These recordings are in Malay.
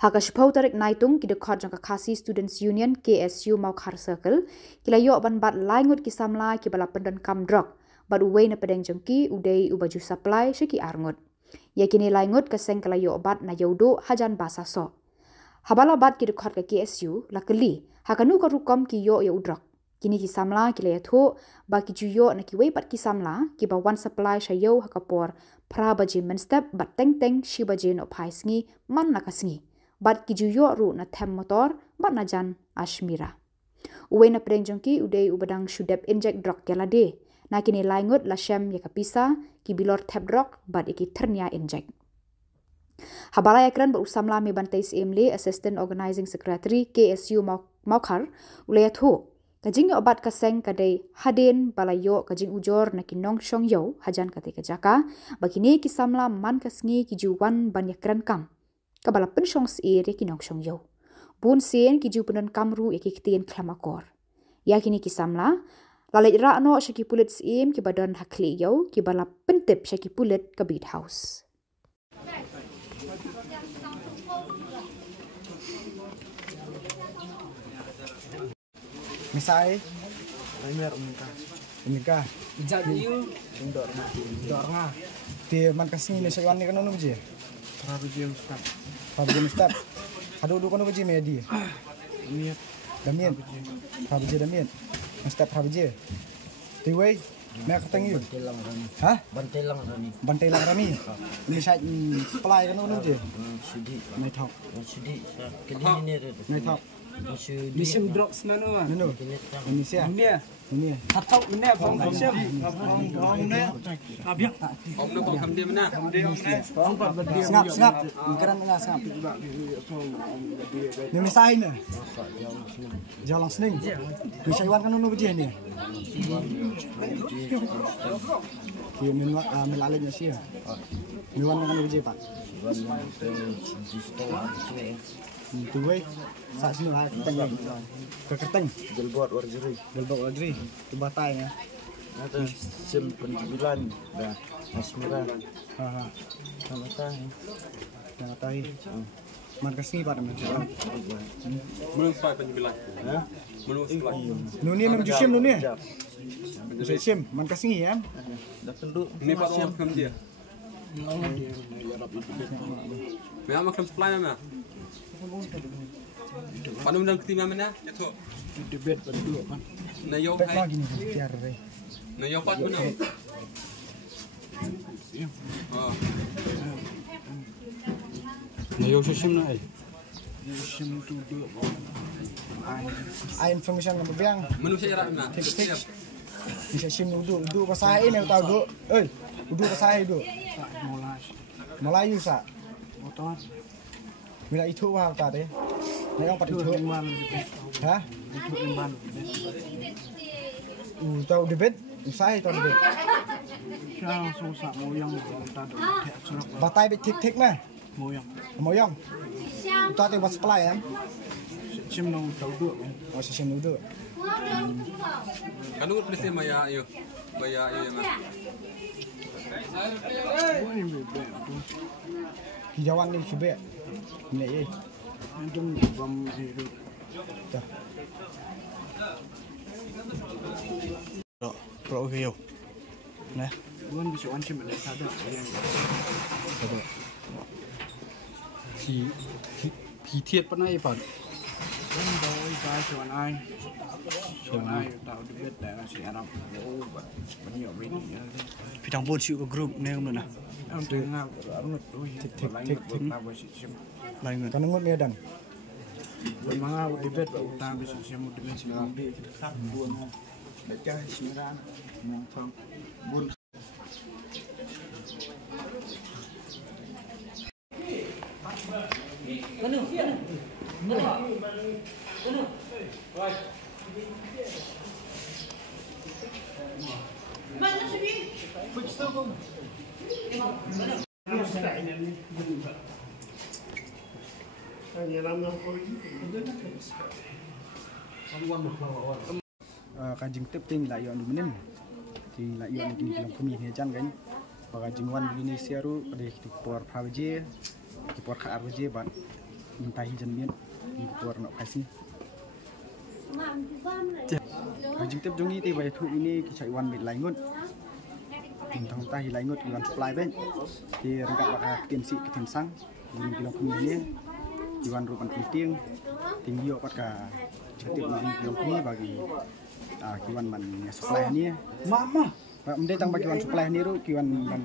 Hakashpau tarik naitung ki dekat jangka Khasi Students Union KSU Maukhar Circle kila yo ban bat laingut ki samla ki bala pendan kam drug bat uwe na pedeng jengki udai ubaju supply syaki arngut. Ya kini laingut keseng kila yo bat na yaudo hajan basa so. Habala bat ki dekat ke KSU lakeli hakanu ka rukom ki yo ya udrak. Kini ki samla ki la tho ba ki juyo na ki wei pat ki samla ki ba one supply shayo hakapor pra baje menstep bat teng teng shi baje no phaisngi man nakasngi. Bat ki juyo ru na them motor bat na jan Ashmira. Uwe na pedeng jengki udai ubadang shudep inject drug yala de. Na kini laingut la shem ya kapisa ki bilor tap drug bat iki ternia inject. Habala yakran berusamla me bantai SMLE Assistant Organizing Secretary KSU Maukhar ulayat ho. Kajing obat kaseng kadai haden balayo kajing ujor na kinong shong yo hajan kate kajaka bakini kisamla man kasngi ki juwan ban yakran kam. Kabala pensyong seir ya kinong shong yo. Bun sen ki ju penan kamru ya ki kitien klamakor. Ya kini kisamla lalai rakno syaki pulit seim ki badan hakli yo ki bala pentip syaki pulit ke beat house. Misai, Premier Umika, Jadi Dorna, di man kasih ni sewan ni kan orang beji, Prabu Ustad, ada dulu kan beji media, Damian, Prabu Ustad Prabu Tiwai, mereka ketemu, hah? Bantelang Rani, ini saya supply kan orang beji, naik top, naik top. Mission drops mana? Nino, Indonesia. Ini. Atau ini apa? Mission. Abiak. Om nak kam dia mana? Sengap. Sekarang enggak sengap. Ini misahin ni. Jalan sening. Bisa iwan kan nunu biji ni. Dia melalainya sih. Iwan kan nunu biji pak. Tuwai saat sini lah keteng ke keteng Gelbot Warjuri tu batai ya ada sim penjualan dah Asmira sama tahi markas ni pada macam Belum sampai penjualan. Belum sekolah. nuni nam jusim nuni jusim markas ni ya dah tunduk Ini pak orang kam dia. Memang kam supply mana? Pandum dan ketima mana? Itu. Debet berdua kan. Na yo pet hai. lagi ni tiar re Na yo pat mana? Oh. Na yo sim na ai. sim tu duduk ai information nama biang Manusia jarak mana? bisa sim udu pasai ni tahu du udu pasai du Melayu sa motor mila itu wah tadi ni orang pada itu hah itu imban tahu debit usai tahu debit yang susah moyang kita ada surat batai bet tik mah moyang itu ada buat supply kan sim nong tahu duduk oh sim udu Kan udah mesti maya yo. Maya yo mah. boleh bebek tu hijauan ni cuba ni ye itu bom zero dah pro hiu nah bukan bisa sim ada ada Pi thiệt bên này phải. kan doi kai chuan ai tahu debet dah si Arab oh banyak ini pitang pun siu group ni kan na am tengah arut tik sim lain kan ngut ni dan Mga debet utang bisa siya mo debet sila buon baca sembilan mong buon kajing tip ting la yon menim ti la yon ni kilang kumi ni jan kan kajing wan ini siaru ade ki por phaje ki por kha arje ban mentahi janmian keluar nak kasih jing tep jongi ti bai thu ini ki chai wan mit lai ngut thong ta hi lai ngut wan supply ben ti rengkat baka tin si ki tin sang ni bilong kumi ni di wan rupan penting tinggi yo pat ka cetip ni bilong kumi bagi kiwan man supply ni Mama. mde tang bagi wan supply ni ru kiwan man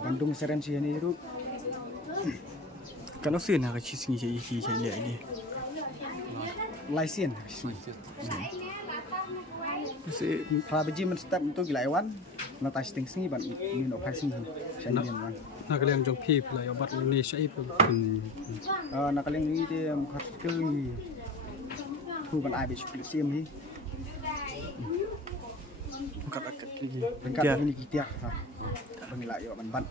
Bandung Serensi ni ru Kalau sih nak cis ni saya lihat ni. Laisen. Si prabeji men step untuk gilaiwan, na testing sini ban ni no pricing saya ni ban. Nak kalian jom pay pula ya bat Indonesia itu. Na kalian ni dia kat ke ni. Tu ban ai be sim ni. Kat lagi. Bengkat ini kita. Bengilai yo ban ban.